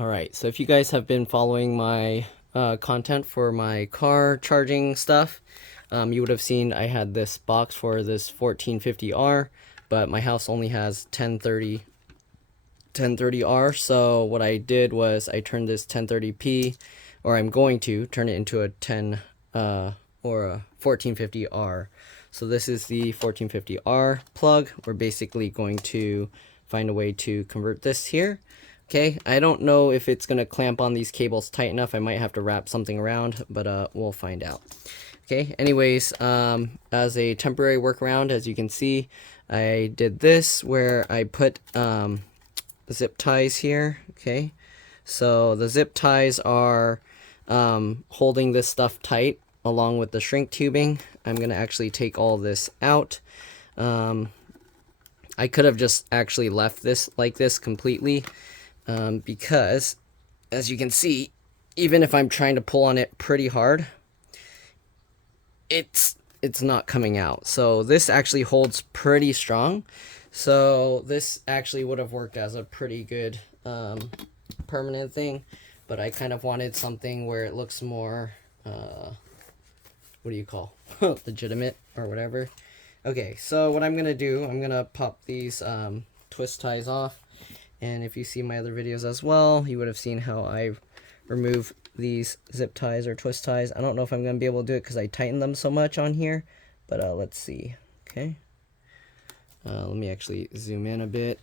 Alright, so if you guys have been following my content for my car charging stuff, you would have seen I had this box for this 1450R, but my house only has 1030R, so what I did was I turned this 1030p, or I'm going to turn it into a 10 or a 1450R. So this is the 1450R plug. We're basically going to find a way to convert this here. Okay, I don't know if it's going to clamp on these cables tight enough. I might have to wrap something around, but we'll find out. Okay, anyways, as a temporary workaround, as you can see, I did this where I put zip ties here. Okay, so the zip ties are holding this stuff tight along with the shrink tubing. I'm going to actually take all this out. I could have just actually left this like this completely. Because as you can see, even if I'm trying to pull on it pretty hard, it's not coming out. So this actually holds pretty strong. So this actually would have worked as a pretty good permanent thing, but I kind of wanted something where it looks more what do you call legitimate or whatever. Okay, so what I'm gonna do, I'm gonna pop these twist ties off. And if you see my other videos as well, you would have seen how I remove these zip ties or twist ties. I don't know if I'm going to be able to do it because I tightened them so much on here, but let's see. Okay. Let me actually zoom in a bit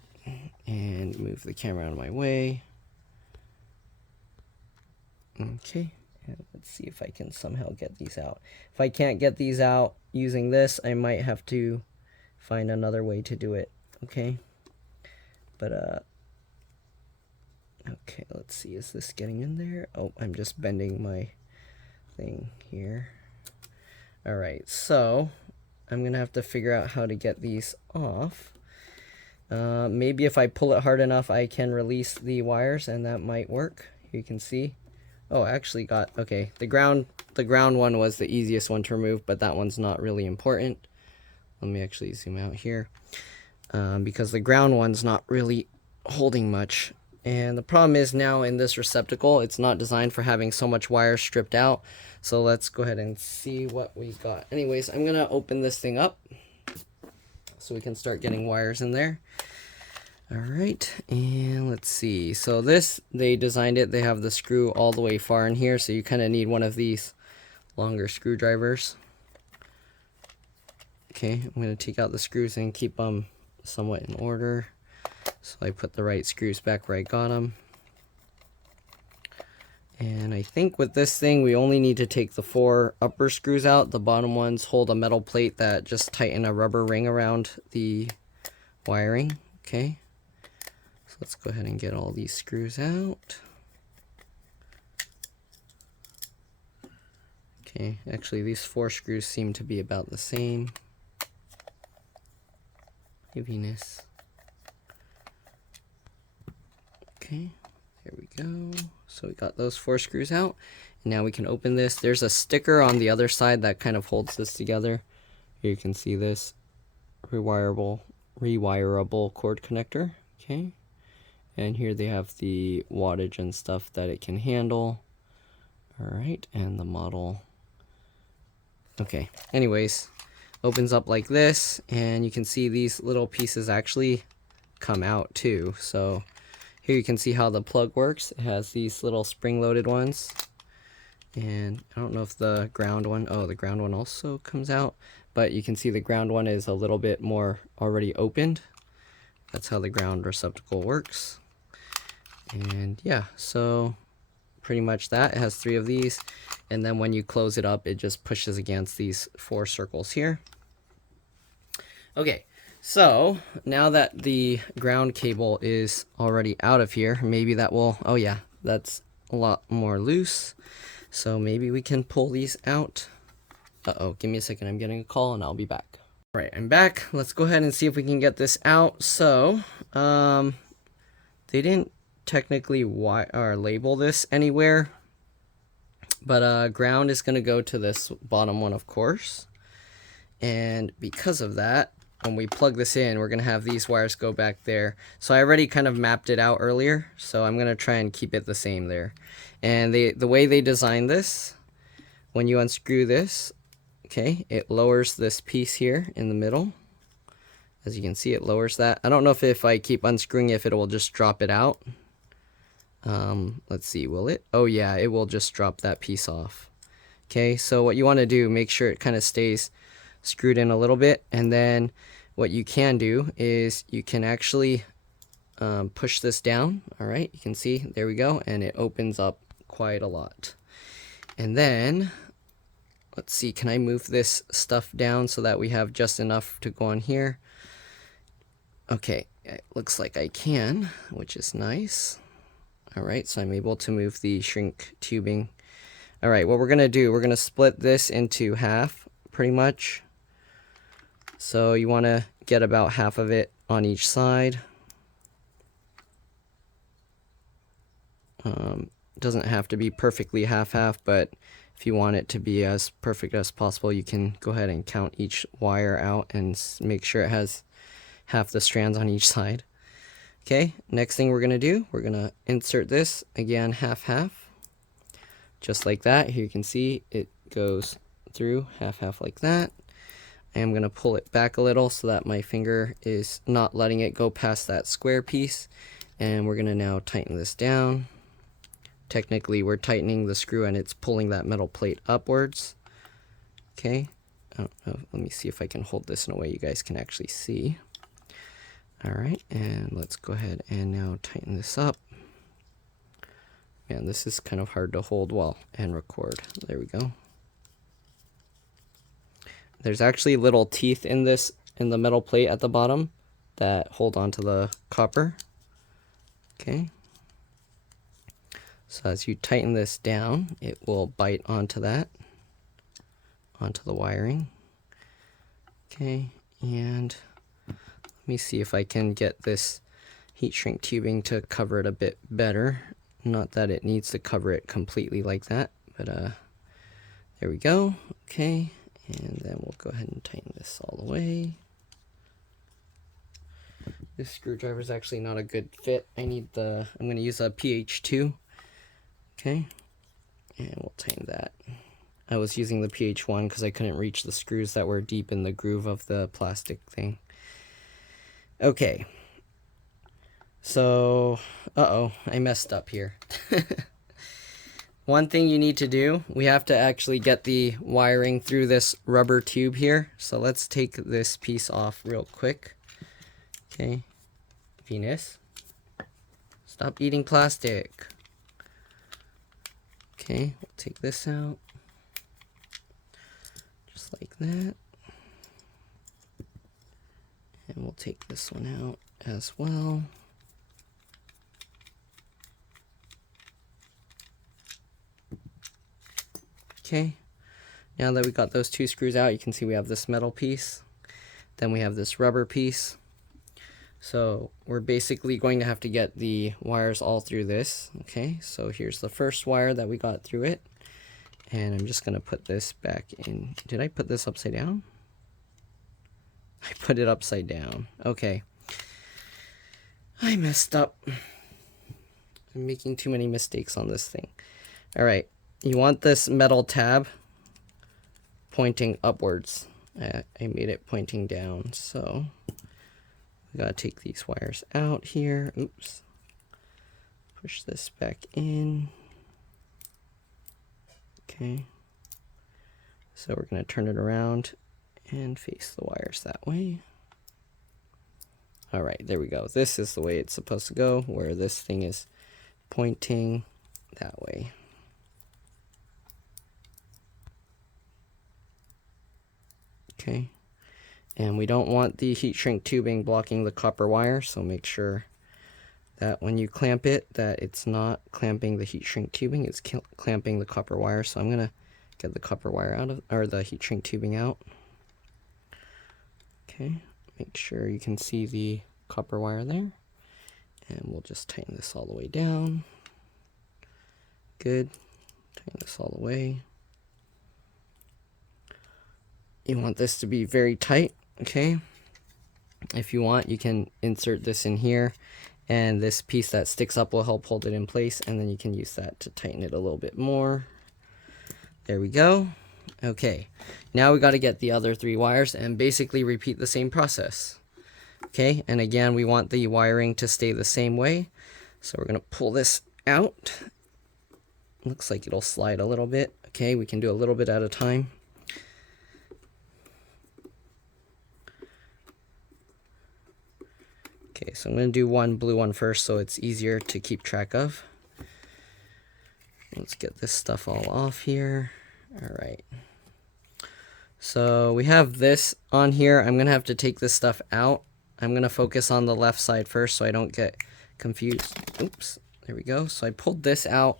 and move the camera out of my way. Okay. And let's see if I can somehow get these out. If I can't get these out using this, I might have to find another way to do it. Okay. But, okay, let's see, is this getting in there? Oh, I'm just bending my thing here. Alright, so I'm going to have to figure out how to get these off. Maybe if I pull it hard enough, I can release the wires, and that might work. You can see. Oh, I actually got, okay, the ground one was the easiest one to remove, but that one's not really important. Let me actually zoom out here. Because the ground one's not really holding much. And the problem is now in this receptacle, it's not designed for having so much wire stripped out. So let's go ahead and see what we got. Anyways, I'm going to open this thing up so we can start getting wires in there. All right, and let's see. So this, they designed it. They have the screw all the way far in here, so you kind of need one of these longer screwdrivers. Okay, I'm going to take out the screws and keep them somewhat in order. So I put the right screws back where I got them. And I think with this thing, we only need to take the 4 upper screws out. The bottom ones hold a metal plate that just tighten a rubber ring around the wiring. Okay. So let's go ahead and get all these screws out. Okay, actually these 4 screws seem to be about the same heaviness. Okay, there we go. So we got those 4 screws out. And now we can open this. There's a sticker on the other side that kind of holds this together. Here you can see this rewirable cord connector. Okay, and here they have the wattage and stuff that it can handle. All right, and the model. Okay, anyways, opens up like this, and you can see these little pieces actually come out too. So here you can see how the plug works. It has these little spring-loaded ones. And I don't know if the ground one, oh, the ground one also comes out. But you can see the ground one is a little bit more already opened. That's how the ground receptacle works. And yeah, so pretty much that. It has 3 of these. And then when you close it up, it just pushes against these 4 circles here. Okay. So now that the ground cable is already out of here, maybe that will, oh yeah, that's a lot more loose. So maybe we can pull these out. Uh-oh, give me a second. I'm getting a call and I'll be back. All right, I'm back. Let's go ahead and see if we can get this out. So, they didn't technically label this anywhere, but ground is going to go to this bottom one, of course. And because of that, when we plug this in, we're going to have these wires go back there. So I already kind of mapped it out earlier, so I'm going to try and keep it the same there. And the way they designed this, when you unscrew this, okay, it lowers this piece here in the middle. As you can see, it lowers that. I don't know if I keep unscrewing, if it will just drop it out. Let's see, will it? Oh yeah, it will just drop that piece off. Okay, so what you want to do, make sure it kind of stays screwed in a little bit, and then what you can do is you can actually push this down. All right, you can see, there we go, and it opens up quite a lot. And then let's see, can I move this stuff down so that we have just enough to go on here? Okay, it looks like I can, which is nice. All right, so I'm able to move the shrink tubing. All right, what we're gonna do, we're gonna split this into half, pretty much. So you want to get about half of it on each side. Doesn't have to be perfectly half-half, but if you want it to be as perfect as possible, you can go ahead and count each wire out and make sure it has half the strands on each side. Okay, next thing we're going to do, we're going to insert this, again, half-half. Just like that. Here you can see it goes through half-half like that. I'm going to pull it back a little so that my finger is not letting it go past that square piece. And we're going to now tighten this down. Technically, we're tightening the screw and it's pulling that metal plate upwards. Okay. I don't know. Let me see if I can hold this in a way you guys can actually see. All right. And let's go ahead and now tighten this up. Man, this is kind of hard to hold well and record. There we go. There's actually little teeth in this, in the metal plate at the bottom that hold onto the copper. Okay. So as you tighten this down, it will bite onto that, onto the wiring. Okay, and let me see if I can get this heat shrink tubing to cover it a bit better. Not that it needs to cover it completely like that, but there we go. Okay. And then we'll go ahead and tighten this all the way. This screwdriver is actually not a good fit. I'm going to use a PH2. Okay. And we'll tighten that. I was using the PH1 because I couldn't reach the screws that were deep in the groove of the plastic thing. Okay. So, I messed up here. One thing you need to do, we have to actually get the wiring through this rubber tube here. So let's take this piece off real quick. Okay, Venus, stop eating plastic. Okay, we'll take this out. Just like that. And we'll take this one out as well. Okay, now that we got those two screws out, you can see we have this metal piece, then we have this rubber piece. So we're basically going to have to get the wires all through this. Okay, so here's the first wire that we got through it, and I'm just going to put this back in. Did I put this upside down? I put it upside down. Okay, I messed up. I'm making too many mistakes on this thing. All right. You want this metal tab pointing upwards. I made it pointing down, so we gotta take these wires out here. Oops. Push this back in. Okay. So we're gonna turn it around and face the wires that way. All right, there we go. This is the way it's supposed to go, where this thing is pointing that way. Okay, and we don't want the heat shrink tubing blocking the copper wire, so make sure that when you clamp it, that it's not clamping the heat shrink tubing, it's clamping the copper wire. So I'm gonna get the copper wire out of, or the heat shrink tubing out. Okay, make sure you can see the copper wire there, and we'll just tighten this all the way down. Good, tighten this all the way. You want this to be very tight, okay? If you want, you can insert this in here, and this piece that sticks up will help hold it in place, and then you can use that to tighten it a little bit more. There we go. Okay, now we got to get the other 3 wires and basically repeat the same process. Okay, and again, we want the wiring to stay the same way. So we're going to pull this out. Looks like it'll slide a little bit. Okay, we can do a little bit at a time. Okay, so I'm going to do one blue one first so it's easier to keep track of. Let's get this stuff all off here. All right. So we have this on here. I'm going to have to take this stuff out. I'm going to focus on the left side first so I don't get confused. Oops, there we go. So I pulled this out.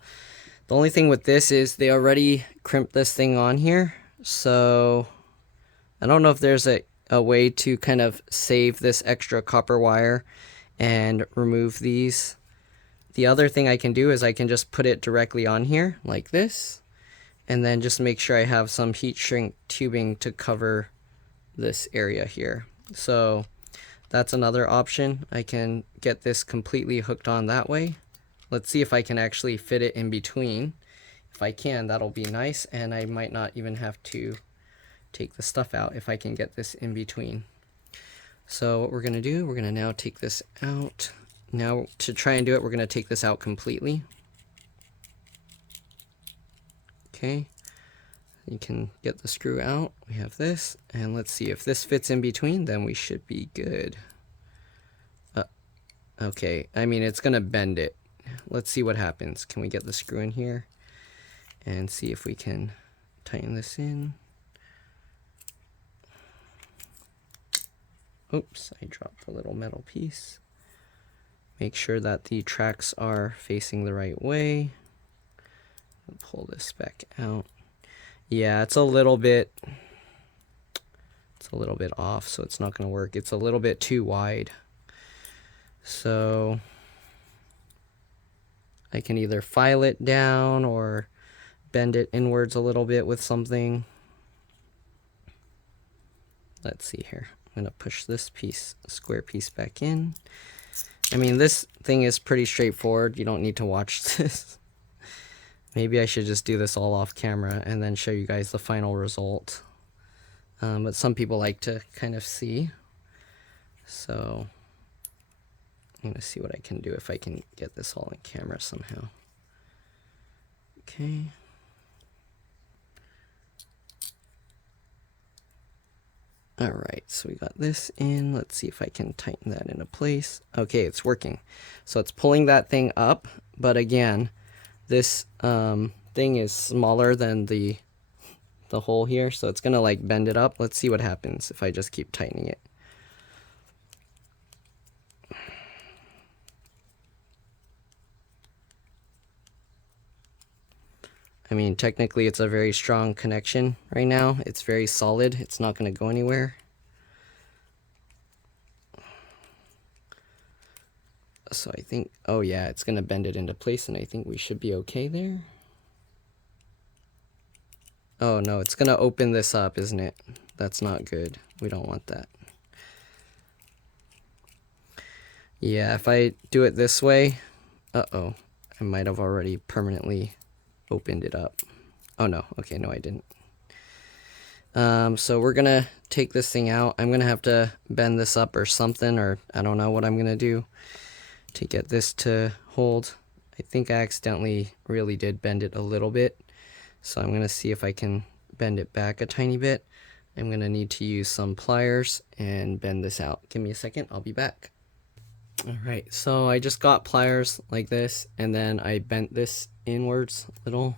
The only thing with this is they already crimped this thing on here. So I don't know if there's a way to kind of save this extra copper wire and remove these. The other thing I can do is I can just put it directly on here like this, and then just make sure I have some heat shrink tubing to cover this area here. So that's another option. I can get this completely hooked on that way. Let's see if I can actually fit it in between. If I can, that'll be nice, and I might not even have to take the stuff out if I can get this in between. So what we're going to do, we're going to now take this out. Now to try and do it, we're going to take this out completely. Okay, you can get the screw out. We have this, and let's see if this fits in between, then we should be good. Okay, I mean, it's going to bend it. Let's see what happens. Can we get the screw in here and see if we can tighten this in? Oops, I dropped a little metal piece. Make sure that the tracks are facing the right way. Pull this back out. Yeah, it's a little bit off, so it's not going to work. It's a little bit too wide. So I can either file it down or bend it inwards a little bit with something. Let's see here. I'm going to push this square piece back in. I mean, this thing is pretty straightforward. You don't need to watch this. Maybe I should just do this all off camera and then show you guys the final result. But some people like to kind of see. So I'm going to see what I can do if I can get this all in camera somehow. Okay. Alright, so we got this in. Let's see if I can tighten that into place. Okay, it's working. So it's pulling that thing up, but again, this thing is smaller than the hole here, so it's gonna like bend it up. Let's see what happens if I just keep tightening it. I mean, technically it's a very strong connection right now. It's very solid. It's not going to go anywhere. So I think, oh yeah, it's going to bend it into place, and I think we should be okay there. Oh no, it's going to open this up, isn't it? That's not good. We don't want that. Yeah, if I do it this way, uh-oh, I might have already permanently opened it up. Oh no, okay, no I didn't. So we're gonna take this thing out. I'm gonna have to bend this up or something, or I don't know what I'm gonna do to get this to hold. I think I accidentally really did bend it a little bit, so I'm gonna see if I can bend it back a tiny bit. I'm gonna need to use some pliers and bend this out. Give me a second, I'll be back. Alright, so I just got pliers like this, and then I bent this inwards a little,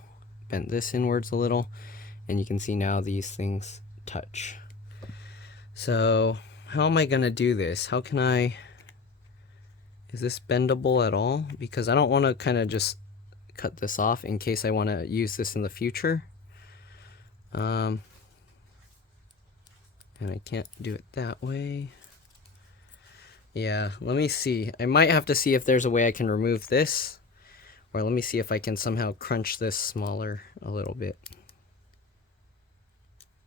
and you can see now these things touch. So how am I gonna do this? How can I, is this bendable at all? Because I don't want to kind of just cut this off in case I want to use this in the future. And I can't do it that way. Yeah, let me see. I might have to see if there's a way I can remove this. Or let me see if I can somehow crunch this smaller a little bit.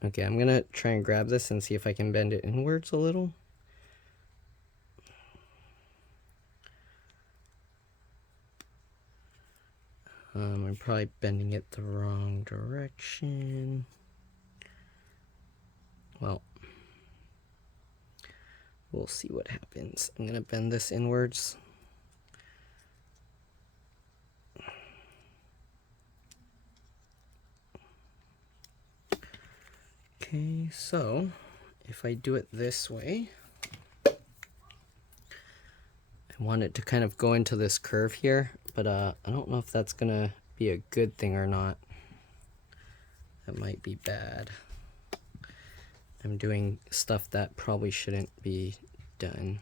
Okay, I'm going to try and grab this and see if I can bend it inwards a little. I'm probably bending it the wrong direction. Well, we'll see what happens. I'm gonna bend this inwards. Okay, so if I do it this way, I want it to kind of go into this curve here, but I don't know if that's gonna be a good thing or not. That might be bad. I'm doing stuff that probably shouldn't be done.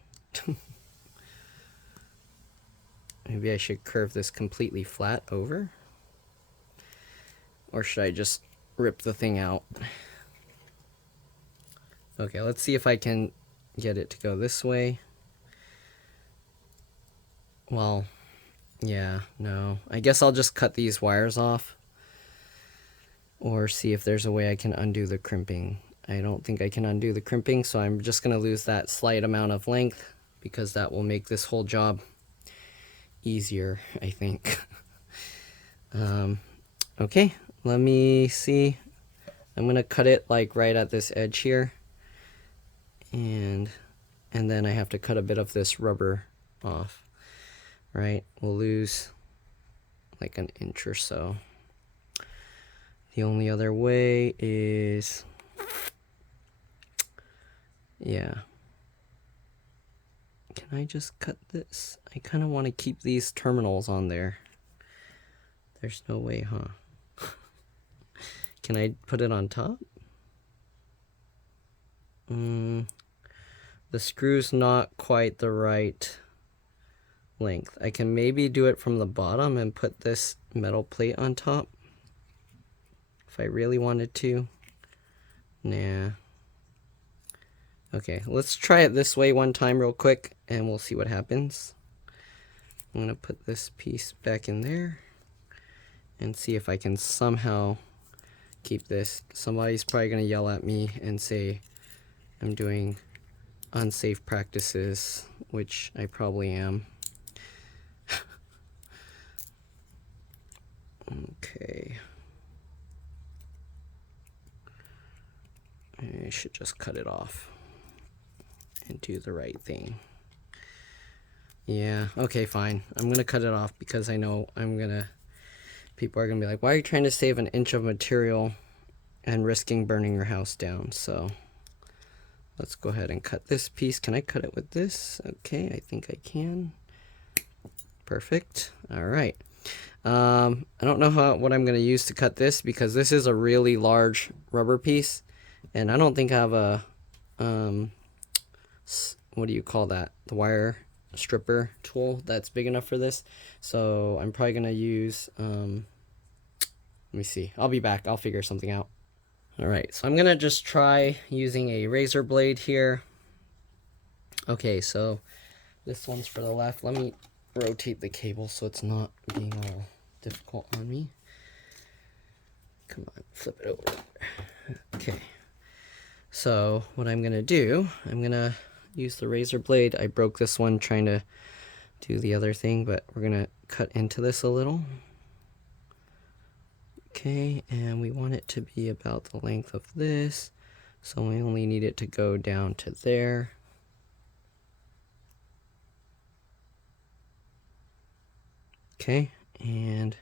Maybe I should curve this completely flat over. Or should I just rip the thing out? Okay, let's see if I can get it to go this way. Well, yeah, no. I guess I'll just cut these wires off. Or see if there's a way I can undo the crimping. I don't think I can undo the crimping, so I'm just going to lose that slight amount of length because that will make this whole job easier, I think. Okay, let me see. I'm going to cut it like right at this edge here. And then I have to cut a bit of this rubber off, right? We'll lose like an inch or so. The only other way is, yeah. Can I just cut this? I kind of want to keep these terminals on there. There's no way, huh? Can I put it on top? The screw's not quite the right length. I can maybe do it from the bottom and put this metal plate on top. If I really wanted to. Nah. Okay, let's try it this way one time real quick and we'll see what happens. I'm gonna put this piece back in there and see if I can somehow keep this. Somebody's probably gonna yell at me and say I'm doing unsafe practices, which I probably am. Okay. I should just cut it off and do the right thing. Yeah, okay, fine. I'm gonna cut it off because I know people are gonna be like, why are you trying to save an inch of material and risking burning your house down? So let's go ahead and cut this piece. Can I cut it with this? Okay, I think I can. Perfect. All right. I don't know what I'm gonna use to cut this because this is a really large rubber piece, and I don't think I have a what do you call that? The wire stripper tool that's big enough for this. So I'm probably gonna use let me see. I'll be back. I'll figure something out. All right, so I'm gonna just try using a razor blade here. Okay, so this one's for the left. Let me rotate the cable so it's not being all difficult on me. Come on, flip it over. Okay, so what I'm gonna do, I'm gonna use the razor blade. I broke this one trying to do the other thing, but we're gonna cut into this a little. Okay, and we want it to be about the length of this, so we only need it to go down to there. Okay, and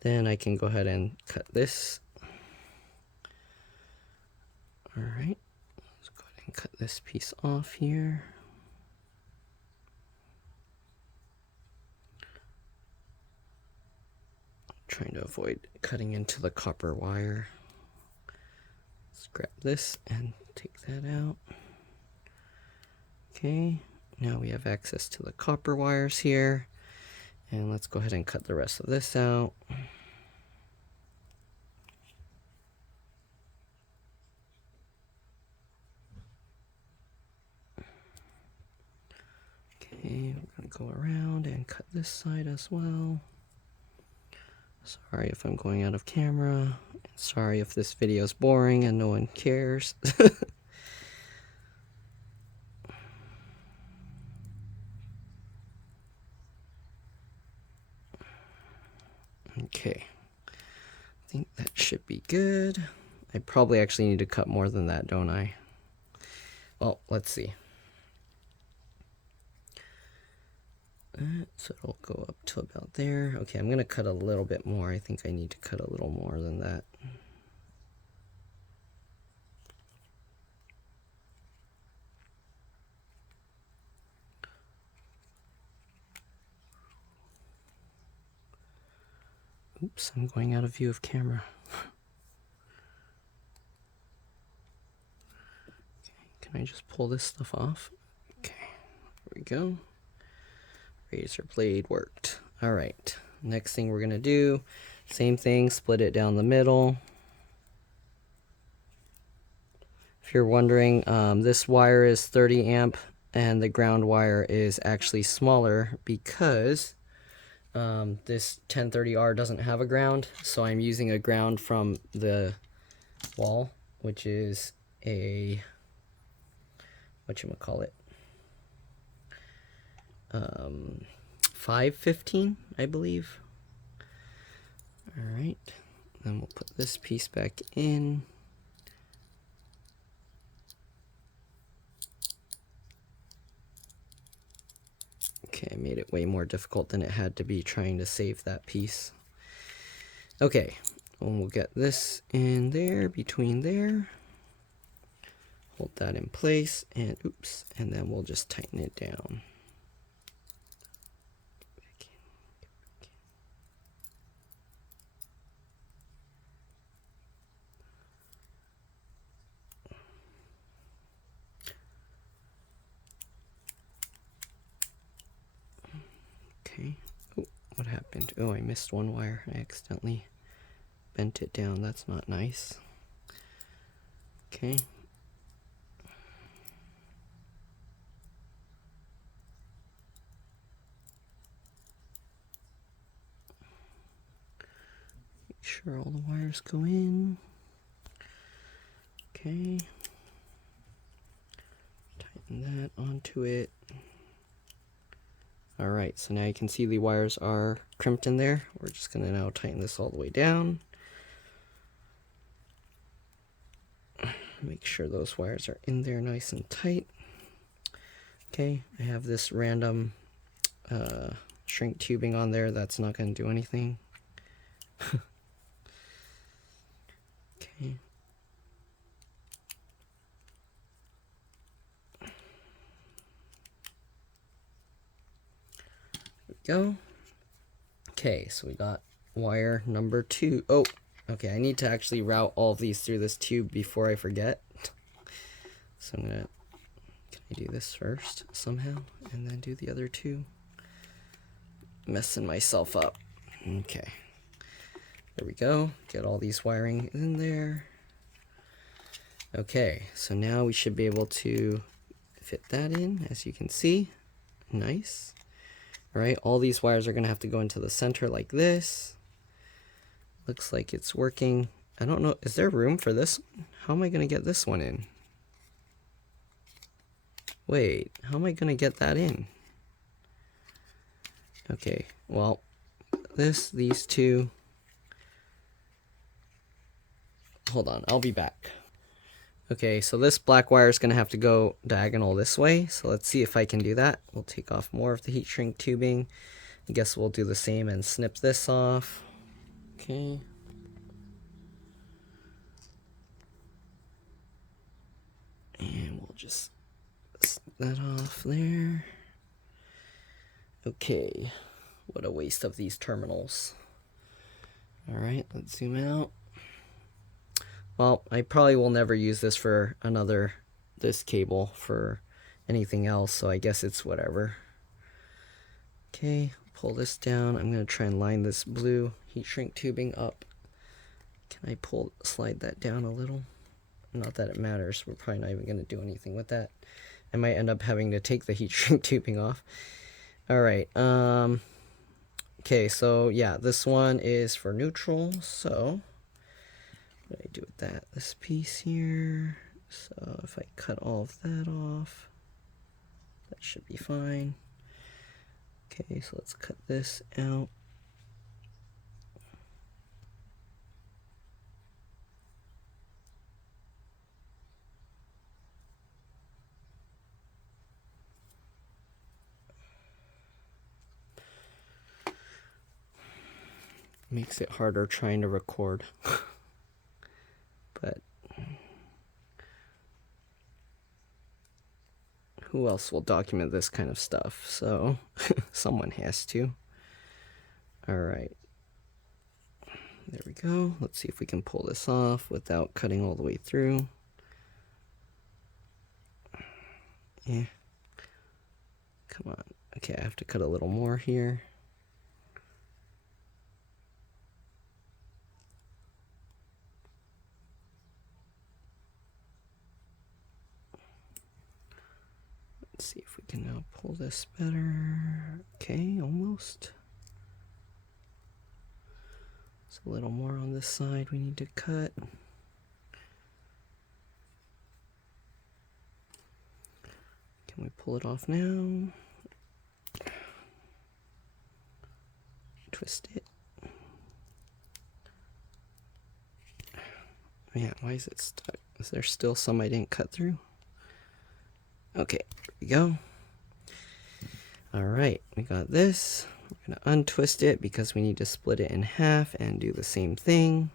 then I can go ahead and cut this. All right, let's go ahead and cut this piece off here. Trying to avoid cutting into the copper wire. Let's grab this and take that out. Okay, now we have access to the copper wires here. And let's go ahead and cut the rest of this out. Okay, we're gonna go around and cut this side as well. Sorry if I'm going out of camera. Sorry if this video is boring and no one cares. Okay, I think that should be good. I probably actually need to cut more than that, don't I? Well, let's see. So it'll go up to about there. Okay, I'm gonna cut a little bit more. I think I need to cut a little more than that. Oops, I'm going out of view of camera. Okay, can I just pull this stuff off? Okay, there we go. Razor blade worked. All right, next thing we're gonna do, same thing, split it down the middle. If you're wondering, this wire is 30 amp and the ground wire is actually smaller because this 1030R doesn't have a ground, so I'm using a ground from the wall, which is a, whatchamacallit, 515, I believe. All right, then we'll put this piece back in. Okay, I made it way more difficult than it had to be trying to save that piece. Okay, and we'll get this in there, between there. Hold that in place, and oops, and then we'll just tighten it down. Okay. Oh, what happened? Oh, I missed one wire. I accidentally bent it down. That's not nice. Okay. Make sure all the wires go in. Okay. Tighten that onto it. Alright, so now you can see the wires are crimped in there. We're just going to now tighten this all the way down. Make sure those wires are in there nice and tight. Okay, I have this random shrink tubing on there. That's not going to do anything. Okay. Go. Okay, so we got wire number 2. Oh, okay, I need to actually route all of these through this tube before I forget. So I'm gonna, can I do this first somehow and then do the other 2? Messing myself up. Okay, there we go. Get all these wiring in there. Okay, so now we should be able to fit that in, as you can see. Nice. All right, all these wires are going to have to go into the center like this. Looks like it's working. I don't know, is there room for this? How am I going to get this one in? Wait, how am I going to get that in? Okay, well, these 2. Hold on, I'll be back. Okay, so this black wire is going to have to go diagonal this way. So let's see if I can do that. We'll take off more of the heat shrink tubing. I guess we'll do the same and snip this off. Okay. And we'll just snip that off there. Okay. What a waste of these terminals. Alright, let's zoom out. Well, I probably will never use this for this cable for anything else, so I guess it's whatever. Okay, pull this down. I'm going to try and line this blue heat shrink tubing up. Can I slide that down a little? Not that it matters. We're probably not even going to do anything with that. I might end up having to take the heat shrink tubing off. Alright, okay, so yeah, this one is for neutral, so what do I do with that? This piece here. So if I cut all of that off, that should be fine. Okay, so let's cut this out. Makes it harder trying to record. But who else will document this kind of stuff? So someone has to. All right. There we go. Let's see if we can pull this off without cutting all the way through. Yeah. Come on. Okay, I have to cut a little more here. Let's see if we can now pull this better. Okay, almost. There's a little more on this side we need to cut. Can we pull it off now? Twist it. Man, why is it stuck? Is there still some I didn't cut through? Okay, here we go. All right, we got this. We're gonna untwist it because we need to split it in half and do the same thing.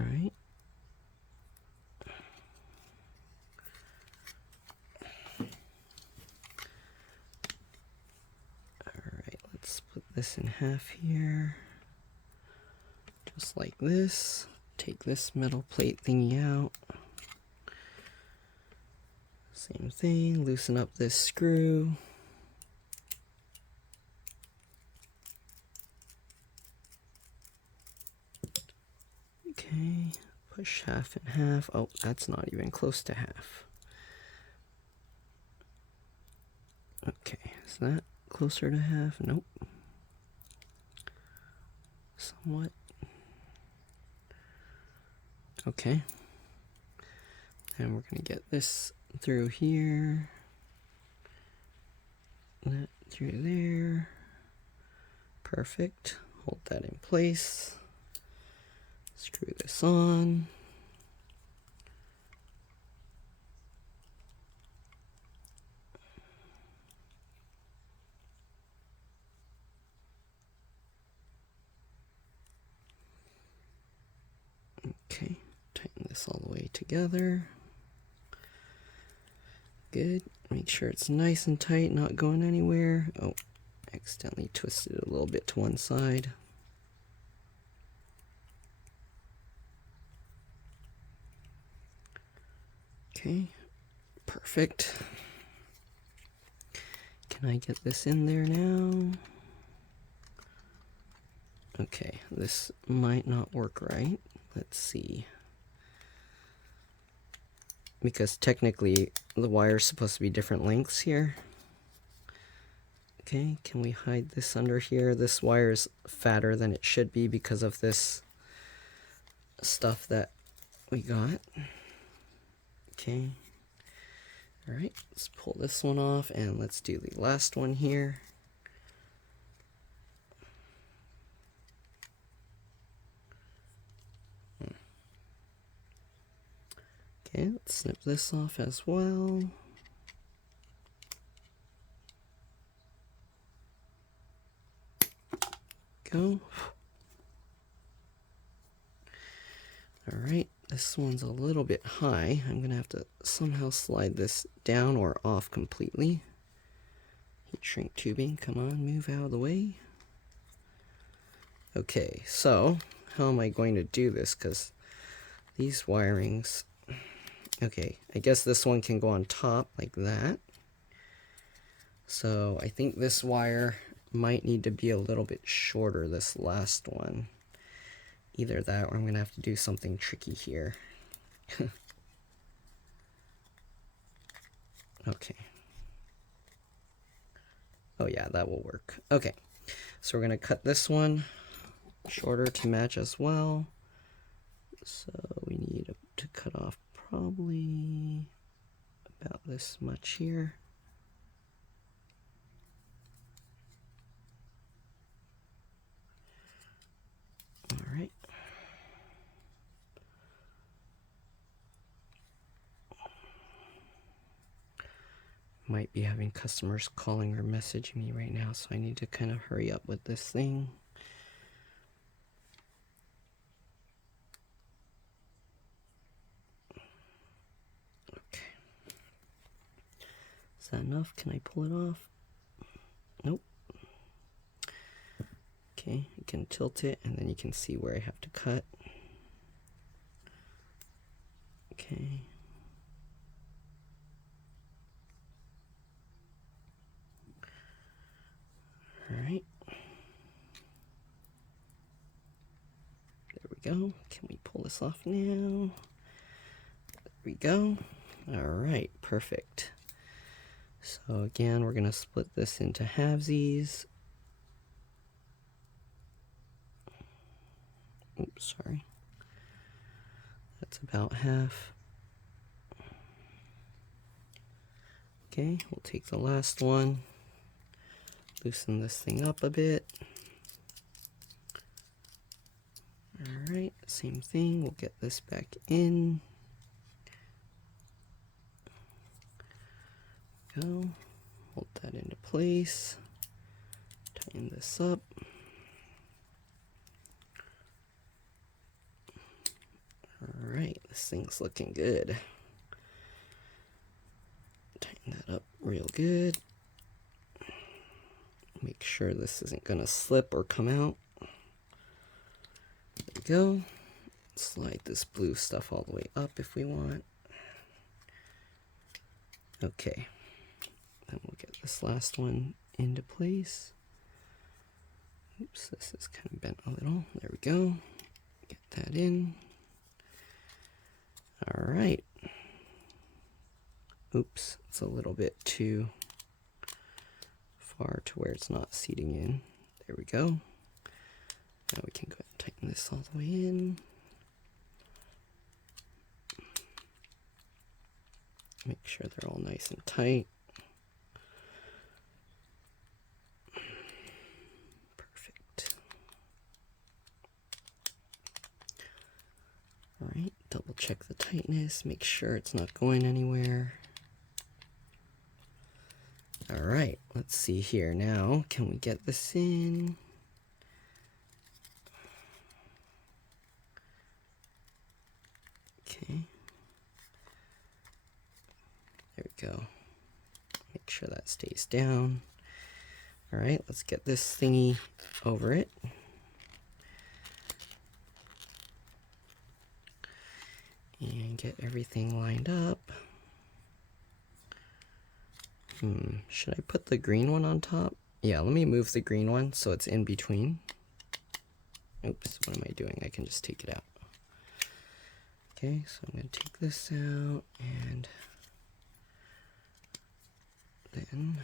All right. All right, let's split this in half here. Just like this. Take this metal plate thingy out. Same thing, loosen up this screw. Okay, push half in half. Oh, that's not even close to half. Okay, is that closer to half? Nope. Somewhat. Okay. And we're gonna get this through here, that through there. Perfect. Hold that in place. Screw this on. Okay, tighten this all the way together. Good. Make sure it's nice and tight, not going anywhere. Oh, accidentally twisted it a little bit to one side. Okay, perfect. Can I get this in there now? Okay, this might not work right. Let's see. Because technically the wire is supposed to be different lengths here. Okay, can we hide this under here? This wire is fatter than it should be because of this stuff that we got. Okay. All right, let's pull this one off and let's do the last one here. Okay, let's snip this off as well. Go. All right, this one's a little bit high. I'm gonna have to somehow slide this down or off completely. Heat shrink tubing, come on, move out of the way. Okay, so how am I going to do this? Because these wirings, okay, I guess this one can go on top like that. So I think this wire might need to be a little bit shorter, this last one. Either that or I'm going to have to do something tricky here. Okay. Oh yeah, that will work. Okay, so we're going to cut this one shorter to match as well. So we need to cut off probably about this much here. All right. might be having customers calling or messaging me right now, so I need to kind of hurry up with this thing. Okay. Is that enough? Can I pull it off? Nope. Okay, you can tilt it and then you can see where I have to cut. Okay. All right. There we go. Can we pull this off now? There we go. All right, perfect. So again, we're gonna split this into halvesies. Oops, sorry. That's about half. Okay, we'll take the last one, loosen this thing up a bit. All right, same thing, we'll get this back in. Go, hold that into place, tighten this up. All right, this thing's looking good. Tighten that up real good. Make sure this isn't gonna slip or come out. There we go. Slide this blue stuff all the way up if we want. Okay. Then we'll get this last one into place. Oops, this is kind of bent a little. There we go. Get that in. All right. Oops, it's a little bit too far to where it's not seating in. There we go. Now we can go ahead and tighten this all the way in. Make sure they're all nice and tight. Perfect. All right, double check the tightness, make sure it's not going anywhere. All right, let's see here now. Can we get this in? Okay. There we go. Make sure that stays down. All right, let's get this thingy over it. And get everything lined up. Should I put the green one on top? Yeah, let me move the green one so it's in between. Oops, what am I doing? I can just take it out. Okay, so I'm going to take this out and then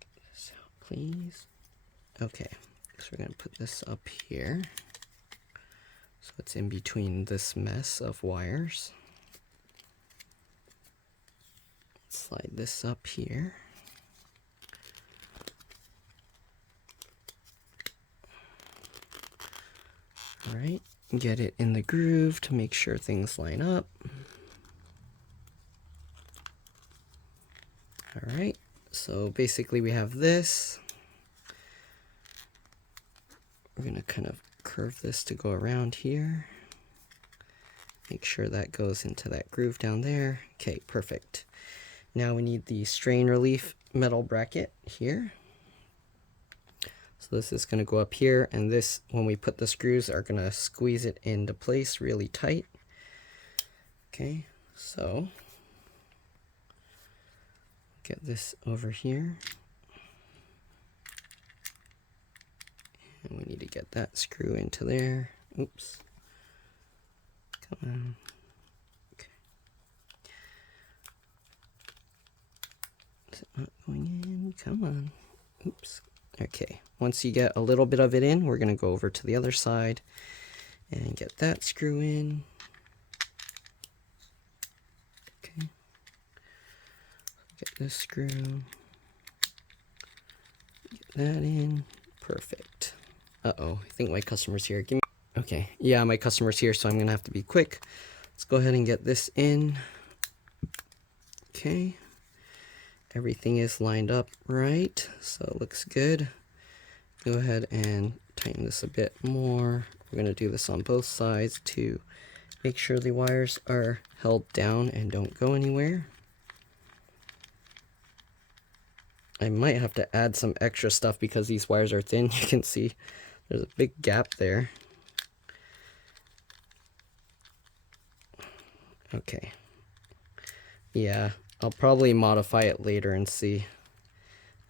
get this out, please. Okay, so we're going to put this up here so it's in between this mess of wires. Slide this up here. All right, get it in the groove to make sure things line up. All right, so basically we have this. We're gonna kind of curve this to go around here. Make sure that goes into that groove down there. Okay, perfect. Now we need the strain relief metal bracket here. So this is going to go up here, and this, when we put the screws, are going to squeeze it into place really tight. Okay, so get this over here. And we need to get that screw into there. Oops. Come on. Is it not going in? Come on. Oops. Okay. Once you get a little bit of it in, we're going to go over to the other side and get that screw in. Okay. Get this screw. Get that in. Perfect. Uh-oh. I think my customer's here. Give me... Okay. Yeah, my customer's here, so I'm going to have to be quick. Let's go ahead and get this in. Okay. Everything is lined up right, so it looks good. Go ahead and tighten this a bit more. We're going to do this on both sides to make sure the wires are held down and don't go anywhere. I might have to add some extra stuff because these wires are thin. You can see there's a big gap there. Okay. Yeah, I'll probably modify it later and see.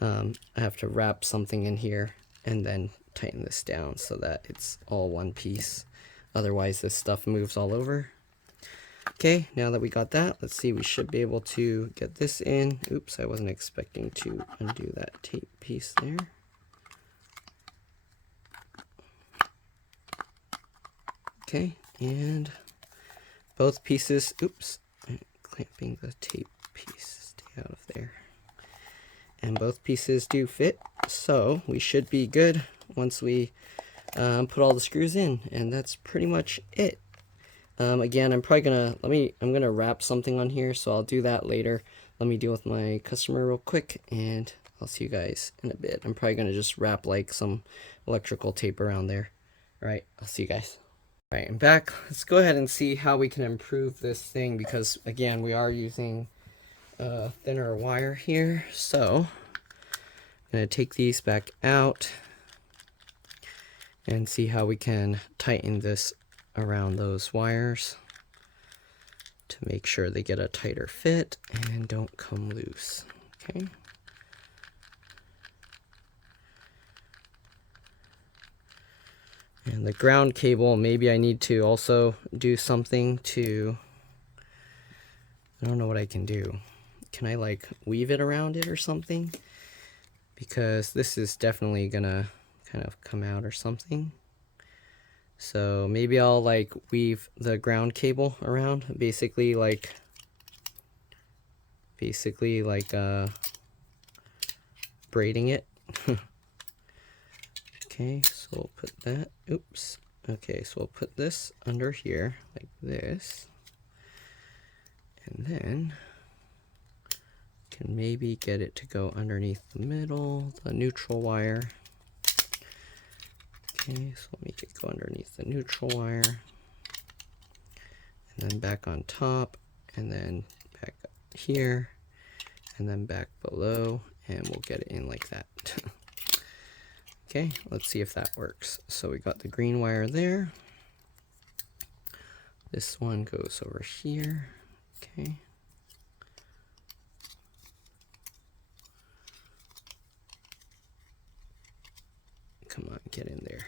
I have to wrap something in here and then tighten this down so that it's all one piece. Otherwise this stuff moves all over. Okay, now that we got that, let's see, we should be able to get this in. Oops, I wasn't expecting to undo that tape piece there. Okay, and both pieces, oops, I'm clamping the tape piece, stay out of there. And both pieces do fit, so we should be good once we put all the screws in, and that's pretty much it. Again, I'm probably gonna, I'm gonna wrap something on here, so I'll do that later. Let me deal with my customer real quick, and I'll see you guys in a bit. I'm probably gonna just wrap like some electrical tape around there. All right, I'll see you guys. All right, I'm back. Let's go ahead and see how we can improve this thing, because again, we are using thinner wire here. So I'm gonna take these back out and see how we can tighten this around those wires to make sure they get a tighter fit and don't come loose. Okay. And the ground cable, maybe I need to also do something to, I don't know what I can do. Can I like weave it around it or something? Because this is definitely gonna kind of come out or something. So maybe I'll like weave the ground cable around, basically like braiding it. Okay, so we'll put that, oops. Okay, so we'll put this under here like this. And then can maybe get it to go underneath the middle, the neutral wire. Okay, so let me go underneath the neutral wire, and then back on top, and then back up here, and then back below, and we'll get it in like that. Okay, let's see if that works. So we got the green wire there. This one goes over here. Okay. Come on, get in there.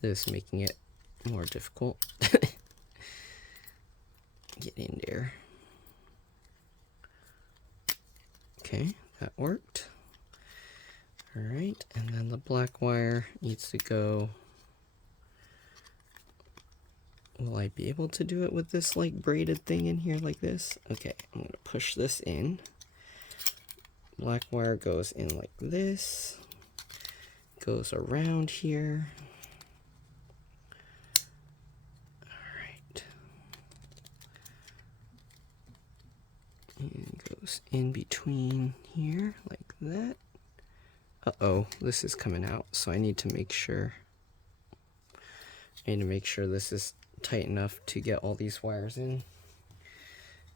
This is making it more difficult. Get in there. Okay, that worked. All right, and then the black wire needs to go. Will I be able to do it with this like braided thing in here like this? Okay, I'm gonna push this in. Black wire goes in like this. Goes around here. Alright. And goes in between here like that. Uh-oh, this is coming out, so I need to make sure this is tight enough to get all these wires in.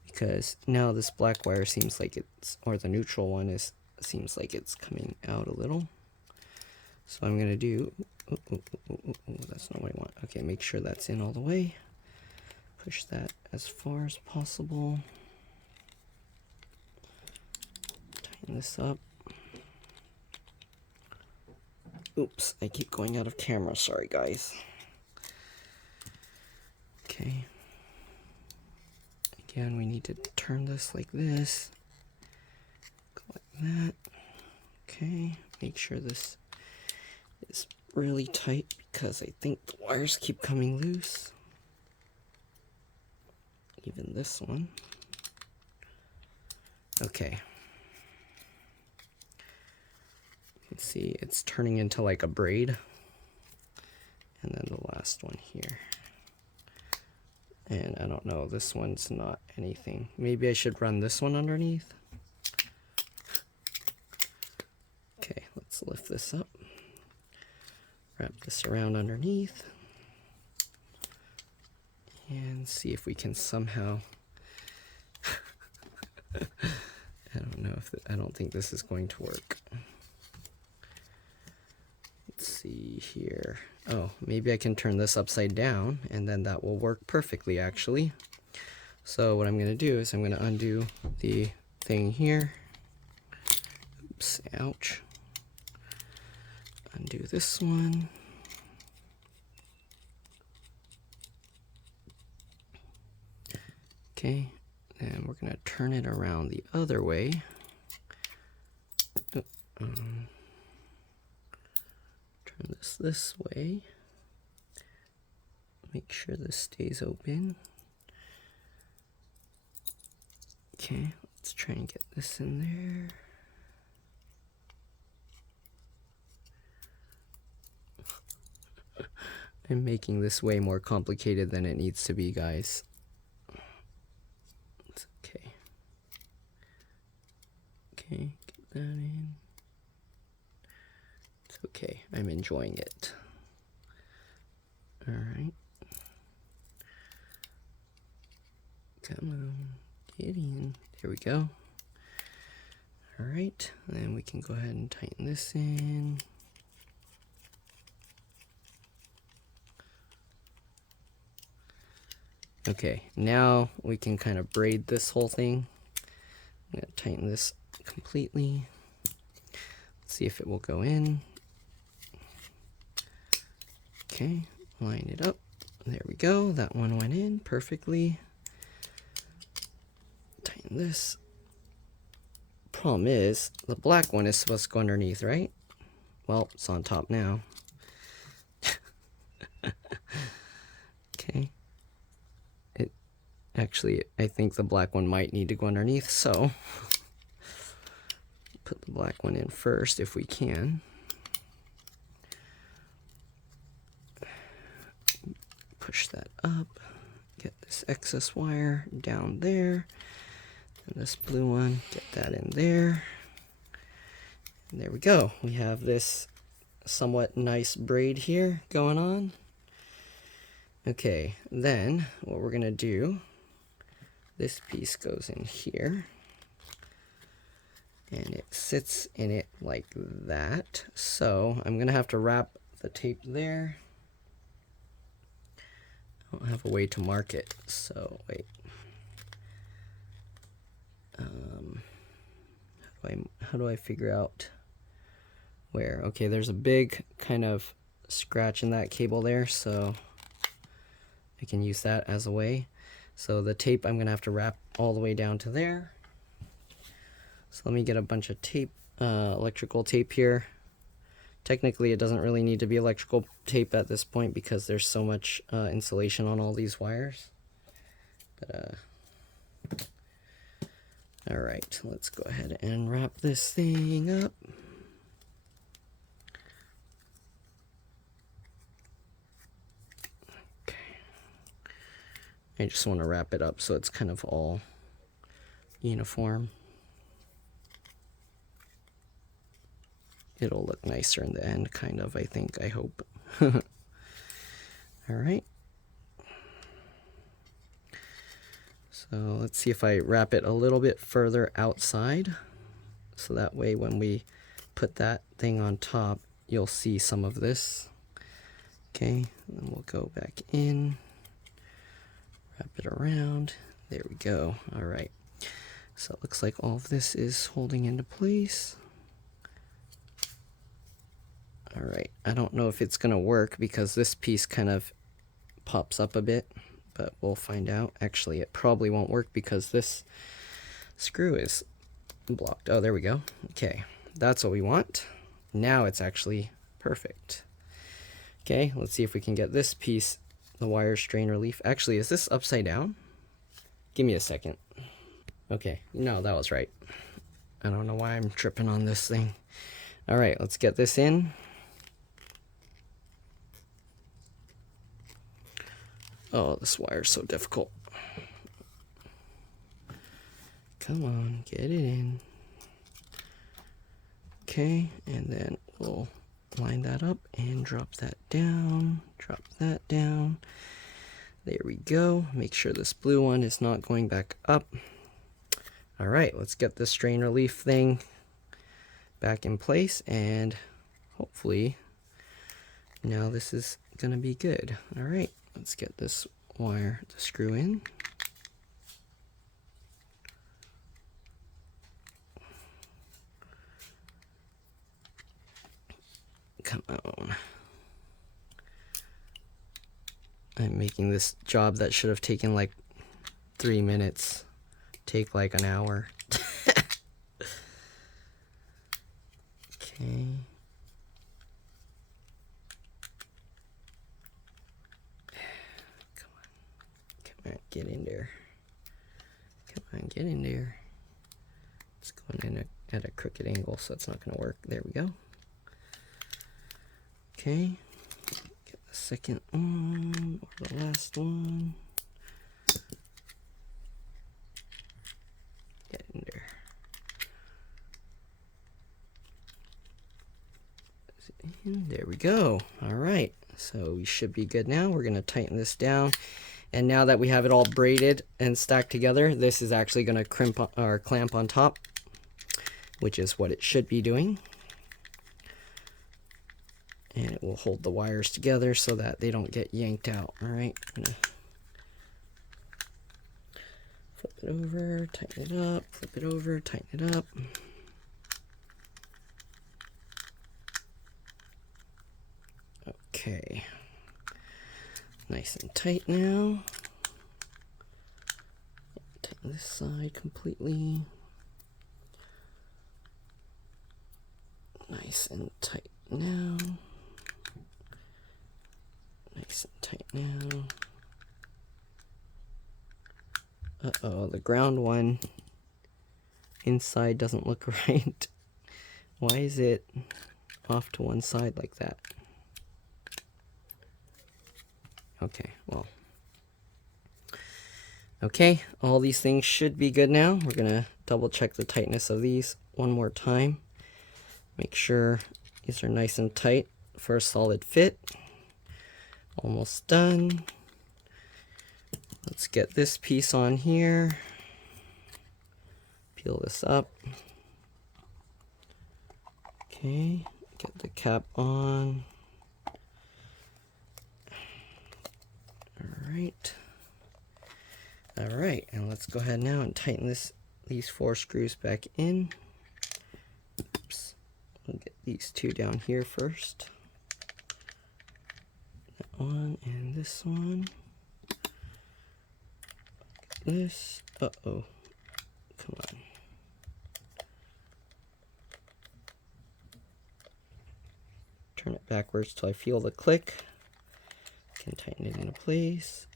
Because now this black wire seems like it's, or the neutral one seems like it's coming out a little. So I'm gonna do, that's not what I want. Okay, make sure that's in all the way. Push that as far as possible. Tighten this up. Oops, I keep going out of camera, sorry guys. Okay. Again, we need to turn this like this. Go like that. Okay, make sure this is really tight because I think the wires keep coming loose. Even this one. Okay. You can see it's turning into like a braid. And then the last one here. And I don't know, this one's not anything. Maybe I should run this one underneath. Okay, let's lift this up. Wrap this around underneath. And see if we can somehow... I don't think this is going to work. Let's see here. Oh, maybe I can turn this upside down and then that will work perfectly actually. So what I'm going to do is I'm going to undo the thing here. Oops, ouch. Undo this one. Okay, and we're going to turn it around the other way. Turn this way. Make sure this stays open. Okay, let's try and get this in there. I'm making this way more complicated than it needs to be, guys. It's okay. Okay, get that in. It's okay, I'm enjoying it. Alright. Come on, get in. There we go. Alright, then we can go ahead and tighten this in. Okay, now we can kind of braid this whole thing. I'm going to tighten this completely. Let's see if it will go in. Okay, line it up. There we go. That one went in perfectly. Tighten this. Problem is, the black one is supposed to go underneath, right? Well, it's on top now. Okay. Actually, I think the black one might need to go underneath, so put the black one in first if we can. Push that up, get this excess wire down there, and this blue one, get that in there. And there we go. We have this somewhat nice braid here going on. Okay, then what we're gonna do, this piece goes in here and it sits in it like that. So I'm gonna have to wrap the tape there. I don't have a way to mark it, so wait. How do I figure out where? Okay, there's a big kind of scratch in that cable there, so I can use that as a way. So the tape I'm gonna have to wrap all the way down to there. So let me get a bunch of tape, electrical tape here. Technically it doesn't really need to be electrical tape at this point because there's so much insulation on all these wires. But alright, let's go ahead and wrap this thing up. I just want to wrap it up so it's kind of all uniform. It'll look nicer in the end, kind of, I think, I hope. Alright. So let's see if I wrap it a little bit further outside. So that way when we put that thing on top, you'll see some of this. Okay, and then we'll go back in. Wrap it around. There we go. All right. So it looks like all of this is holding into place. All right. I don't know if it's going to work because this piece kind of pops up a bit, but we'll find out. Actually, it probably won't work because this screw is blocked. Oh, there we go. Okay. That's what we want. Now it's actually perfect. Okay. Let's see if we can get this piece, the wire strain relief. Actually, is this upside down? Give me a second. Okay, no, that was right. I don't know why I'm tripping on this thing. All right, let's get this in. Oh, this wire is so difficult. Come on, get it in. Okay, and then we'll line that up and drop that down. Drop that down. There we go. Make sure this blue one is not going back up. All right, let's get the strain relief thing back in place, and hopefully now this is gonna be good. All right, let's get this wire to screw in. Come on. I'm making this job that should have taken like 3 minutes take like an hour. Okay. Come on, get in there. Come on, get in there. It's going in at a crooked angle, so it's not going to work. There we go. Okay. Get the second one, or the last one. Get in there. There we go. All right, so we should be good now. We're going to tighten this down, and now that we have it all braided and stacked together, this is actually going to crimp or clamp on top, which is what it should be doing. And it will hold the wires together so that they don't get yanked out. All right, I'm gonna flip it over, tighten it up, flip it over, tighten it up. Okay, nice and tight now. Tighten this side completely. Nice and tight now. Nice and tight now. Uh-oh, the ground one inside doesn't look right. Why is it off to one side like that? Okay, well. Okay, all these things should be good now. We're gonna double check the tightness of these one more time. Make sure these are nice and tight for a solid fit. Almost done. Let's get this piece on here. Peel this up. Okay, get the cap on. All right, and let's go ahead now and tighten these 4 screws back in. Oops. We'll get these 2 down here first. That one and this one. This. Uh-oh. Come on. Turn it backwards till I feel the click. Can tighten it into place.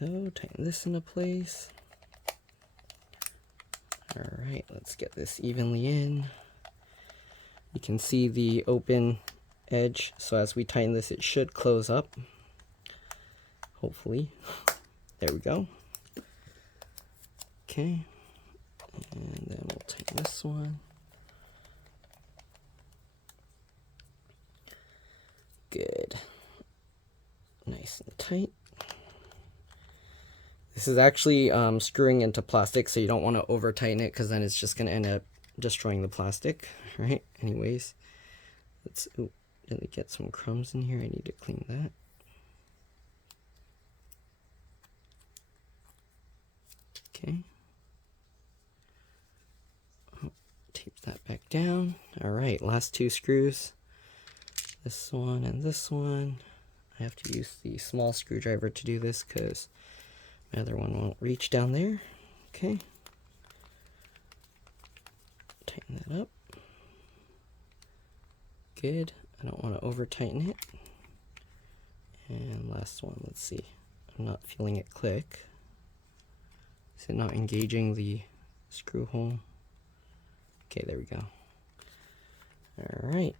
Go, tighten this into place. Alright, let's get this evenly in. You can see the open edge, so as we tighten this, it should close up. Hopefully. There we go. Okay. And then we'll tighten this one. Good. Nice and tight. This is actually screwing into plastic, so you don't want to over tighten it because then it's just going to end up destroying the plastic, right? Anyways, let's, ooh, did we get some crumbs in here? I need to clean that. Okay. Oh, tape that back down. All right, last 2 screws. This one and this one. I have to use the small screwdriver to do this because my other one won't reach down there. Okay. Tighten that up. Good. I don't want to over tighten it. And last one, let's see. I'm not feeling it click. Is it not engaging the screw hole? Okay, there we go. All right.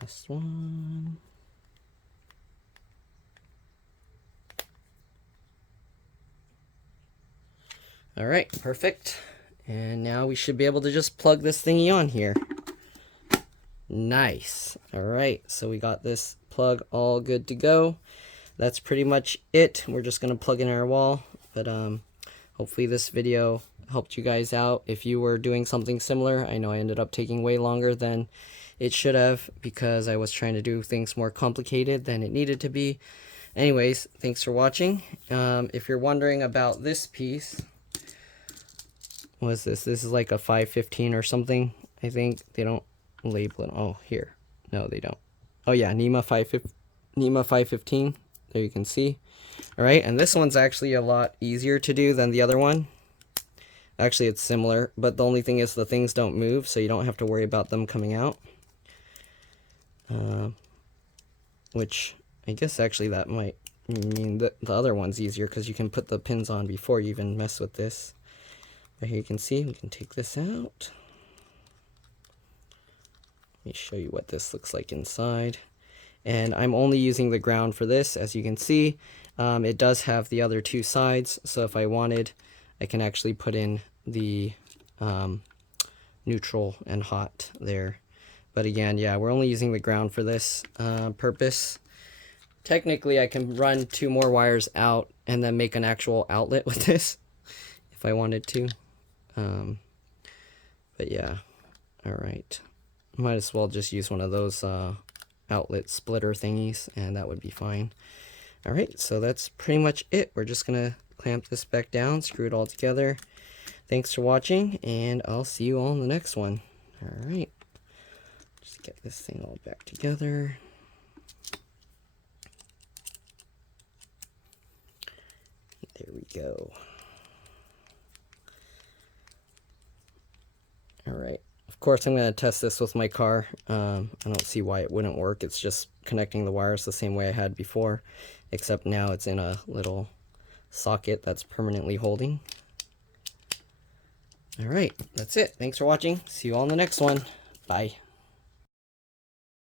Last one. All right, perfect. And now we should be able to just plug this thingy on here. Nice. All right, so we got this plug all good to go. That's pretty much it. We're just gonna plug in our wall, but hopefully this video helped you guys out. If you were doing something similar, I know I ended up taking way longer than it should have because I was trying to do things more complicated than it needed to be. Anyways, thanks for watching. If you're wondering about this piece, what is this? This is like a 515 or something. I think they don't label it. Oh, here. No, they don't. Oh yeah, NEMA 515. There you can see. All right, and this one's actually a lot easier to do than the other one. Actually, it's similar, but the only thing is the things don't move, so you don't have to worry about them coming out. Which I guess actually that might mean that the other one's easier because you can put the pins on before you even mess with this. But here you can see, we can take this out. Let me show you what this looks like inside. And I'm only using the ground for this. As you can see, it does have the other two sides. So if I wanted, I can actually put in the neutral and hot there. But again, yeah, we're only using the ground for this purpose. Technically, I can run 2 more wires out and then make an actual outlet with this if I wanted to. But yeah, all right. Might as well just use one of those outlet splitter thingies, and that would be fine. All right, so that's pretty much it. We're just gonna clamp this back down, screw it all together. Thanks for watching, and I'll see you all in the next one. All right, just get this thing all back together. There we go. All right. Of course, I'm going to test this with my car. I don't see why it wouldn't work. It's just connecting the wires the same way I had before, except now it's in a little socket that's permanently holding. All right, that's it. Thanks for watching. See you all in the next one. Bye.